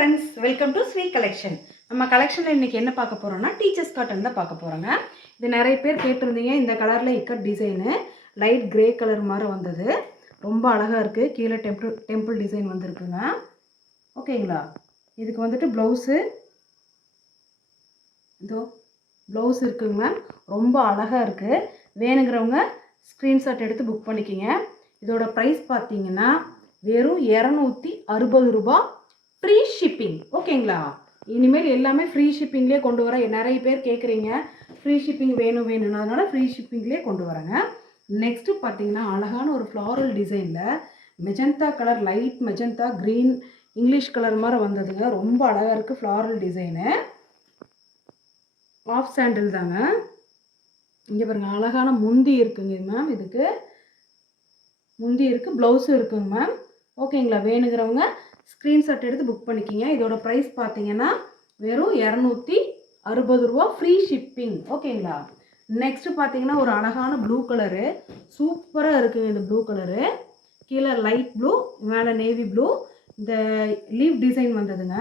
friends, welcome to Sweet Collection. நம்ம கலெக்ஷன்ல இன்னைக்கு என்ன பார்க்க போறோம்னா டீச்சர்ஸ் காட்டன் தான் பார்க்க போறோங்க. இது நிறைய பேர் கேட்டிருந்தீங்க. இந்த கலர்ல ikat design light grey colour மாதிரி வந்தது. ரொம்ப அழகா இருக்கு. கீழ டெம்பிள் டிசைன் வந்திருக்குங்க. ஓகேங்களா? இதுக்கு வந்துட்டு ப்ளவுஸ் இருக்குங்க மேம். ரொம்ப அழகா இருக்கு. வேணுங்கிறவங்க ஸ்கிரீன்ஷாட் எடுத்து புக் பண்ணிக்கிங்க. இதோட பிரைஸ் பார்த்தீங்கன்னா வெறும் 260 ரூபாய் ஃப்ரீ ஷிப்பிங். ஓகேங்களா? இனிமேல் எல்லாமே ஃப்ரீ ஷிப்பிங்லேயே கொண்டு வர நிறைய பேர் கேட்குறீங்க. ஃப்ரீ ஷிப்பிங் வேணும் அதனால ஃப்ரீ ஷிப்பிங்லேயே கொண்டு வரேங்க. நெக்ஸ்ட்டு பார்த்தீங்கன்னா அழகான ஒரு ஃப்ளாரல் டிசைனில் magenta colour, light magenta green English colour மாதிரி வந்ததுங்க. ரொம்ப அழகாக இருக்குது ஃப்ளாரல் டிசைனு. ஆஃப் சாண்டில் தாங்க. இங்கே பாருங்கள், அழகான முந்தி இருக்குங்க மேம். இதுக்கு முந்தி இருக்குது, ப்ளவுஸும் இருக்குங்க மேம். ஓகேங்களா? வேணுங்கிறவங்க ஸ்க்ரீன்ஷாட் எடுத்து புக் பண்ணிக்கிங்க. இதோட ப்ரைஸ் பார்த்தீங்கன்னா வெறும் 260 ரூபா ஃப்ரீ ஷிப்பிங். ஓகேங்களா? நெக்ஸ்ட்டு பார்த்தீங்கன்னா ஒரு அழகான ப்ளூ கலரு, சூப்பராக இருக்குங்க. இந்த ப்ளூ கலரு கீழே லைட் ப்ளூ, மேலே நேவி ப்ளூ, இந்த லீவ் டிசைன் வந்ததுங்க.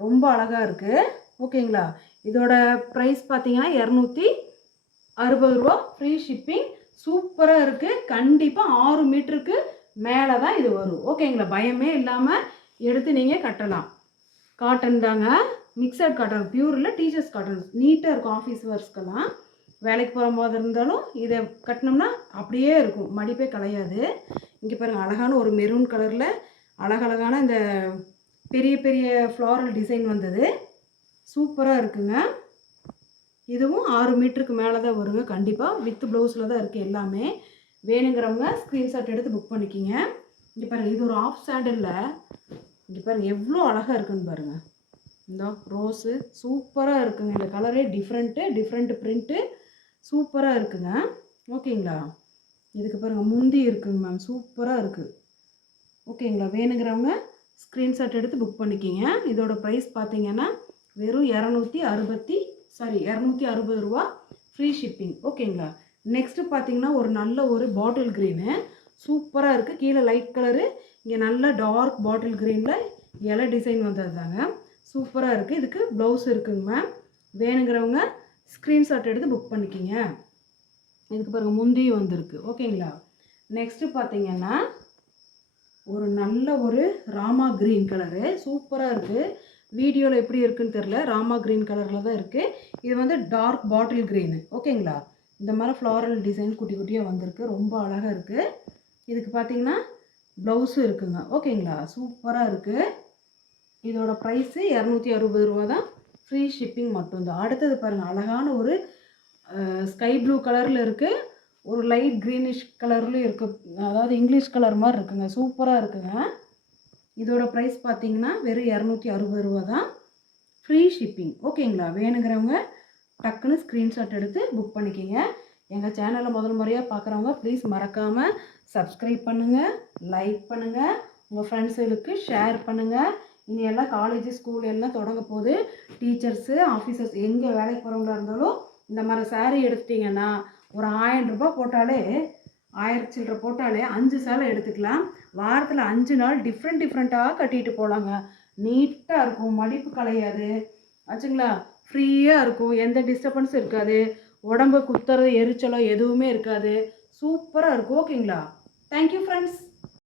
ரொம்ப அழகாக இருக்குது. ஓகேங்களா? இதோட ப்ரைஸ் பார்த்தீங்கன்னா 260 ரூபா ஃப்ரீ ஷிப்பிங். சூப்பராக இருக்குது. கண்டிப்பாக 6 மீட்டருக்கு மேலே தான் இது வரும். ஓகேங்களா? பயமே இல்லாமல் எடுத்து நீங்கள் கட்டலாம். காட்டன் தாங்க, மிக்சட் காட்டன், பியூர் இல்லை, டீச்சர்ஸ் காட்டன். நீட்டாக இருக்கும். ஆஃபீஸ் ஒர்க்ஸ்க்கெல்லாம் வேலைக்கு போகிற போது இருந்தாலும் இதை கட்டினோம்னா அப்படியே இருக்கும், மடிப்பே கலையாது. இங்கே பாருங்கள், அழகான ஒரு மெரூன் கலரில் அழகழகான இந்த பெரிய பெரிய ஃப்ளாரல் டிசைன் வந்தது. சூப்பராக இருக்குங்க. இதுவும் 6 மீட்டருக்கு மேலே தான் வருங்க. கண்டிப்பாக வித் ப்ளவுஸில் தான் இருக்குது எல்லாமே. வேணுங்கிறவங்க ஸ்க்ரீன்ஷாட் எடுத்து புக் பண்ணிக்கிங்க. இங்கே பாருங்கள், இது ஒரு ஆஃப் சாண்டிலில் இங்கே பாருங்கள் எவ்வளோ அழகாக இருக்குன்னு பாருங்கள். இந்த ரோஸு சூப்பராக இருக்குங்க. இந்த கலரே டிஃப்ரெண்ட் பிரிண்ட்டு சூப்பராக இருக்குங்க. ஓகேங்களா? இதுக்கு பாருங்கள் முந்தி இருக்குங்க மேம். சூப்பராக இருக்குது. ஓகேங்களா? வேணுங்கிறவங்க ஸ்க்ரீன்ஷாட் எடுத்து புக் பண்ணிக்கிங்க. இதோட ப்ரைஸ் பார்த்தீங்கன்னா வெறும் 260 ரூபா ஃப்ரீ ஷிப்பிங். ஓகேங்களா? நெக்ஸ்ட்டு பார்த்தீங்கன்னா ஒரு நல்ல ஒரு பாட்டில் க்ரீனு சூப்பராக இருக்குது. கீழே லைட் கலரு, இங்கே நல்ல டார்க் பாட்டில் க்ரீனில் இலை டிசைன் வந்தது தாங்க. சூப்பராக இருக்குது. இதுக்கு ப்ளவுஸ் இருக்குங்க மேம். வேணுங்கிறவங்க ஸ்க்ரீன்ஷாட் எடுத்து புக் பண்ணிக்கிங்க. இதுக்கு பாருங்கள் முந்தியும் வந்திருக்கு. ஓகேங்களா? நெக்ஸ்ட்டு பார்த்தீங்கன்னா ஒரு நல்ல ஒரு ராமா க்ரீன் கலரு சூப்பராக இருக்குது. வீடியோவில் எப்படி இருக்குன்னு தெரில, ராமா க்ரீன் கலரில் தான் இருக்குது. இது வந்து டார்க் பாட்டில் க்ரீனு. ஓகேங்களா? இந்த மாதிரி ஃப்ளாரல் டிசைன் குட்டி குட்டியாக வந்திருக்கு. ரொம்ப அழகாக இருக்குது. இதுக்கு பார்த்தீங்கன்னா ப்ளவுஸும் இருக்குங்க. ஓகேங்களா? சூப்பராக இருக்குது. இதோட ப்ரைஸு 260 ரூபா தான் ஃப்ரீ ஷிப்பிங் மட்டும்தான். அடுத்தது பாருங்கள், அழகான ஒரு ஸ்கை ப்ளூ கலரில் இருக்குது, ஒரு லைட் க்ரீனிஷ் கலர்லேயும் இருக்குது. அதாவது இங்கிலீஷ் கலர் மாதிரி இருக்குங்க. சூப்பராக இருக்குங்க. இதோட ப்ரைஸ் பார்த்தீங்கன்னா வெறும் 260 ரூபா தான் ஃப்ரீ ஷிப்பிங். ஓகேங்களா? வேணுங்கிறவங்க டக்குன்னு ஸ்க்ரீன்ஷாட் எடுத்து புக் பண்ணிக்கிங்க. எங்கள் சேனலை முதல் முறையாக பார்க்குறவங்க ப்ளீஸ் மறக்காமல் சப்ஸ்கிரைப் பண்ணுங்கள், லைக் பண்ணுங்கள், உங்கள் ஃப்ரெண்ட்ஸுகளுக்கு ஷேர் பண்ணுங்கள். இனி எல்லாம் காலேஜ் ஸ்கூல் எல்லாம் தொடங்க போது. டீச்சர்ஸு, ஆஃபீஸர்ஸ் எங்கே வேலைக்கு போகிறவங்களா இருந்தாலும் இந்த மாதிரி சாரீ எடுத்துட்டிங்கன்னா ஒரு 1000 ரூபாய் போட்டாலே, 1000 சில்லற போட்டாலே 5 சேலை எடுத்துக்கலாம். வாரத்தில் 5 நாள் டிஃப்ரெண்ட்டாக கட்டிட்டு போகலாங்க. நீட்டாக இருக்கும், மடிப்பு கலையாது ஆச்சுங்களா? ஃப்ரீயாக இருக்கும், எந்த டிஸ்டர்பன்ஸும் இருக்காது, உடம்பு குத்துறது எரிச்சலோ எதுவுமே இருக்காது. சூப்பராக இருக்கும். ஓகேங்களா? Thank you friends.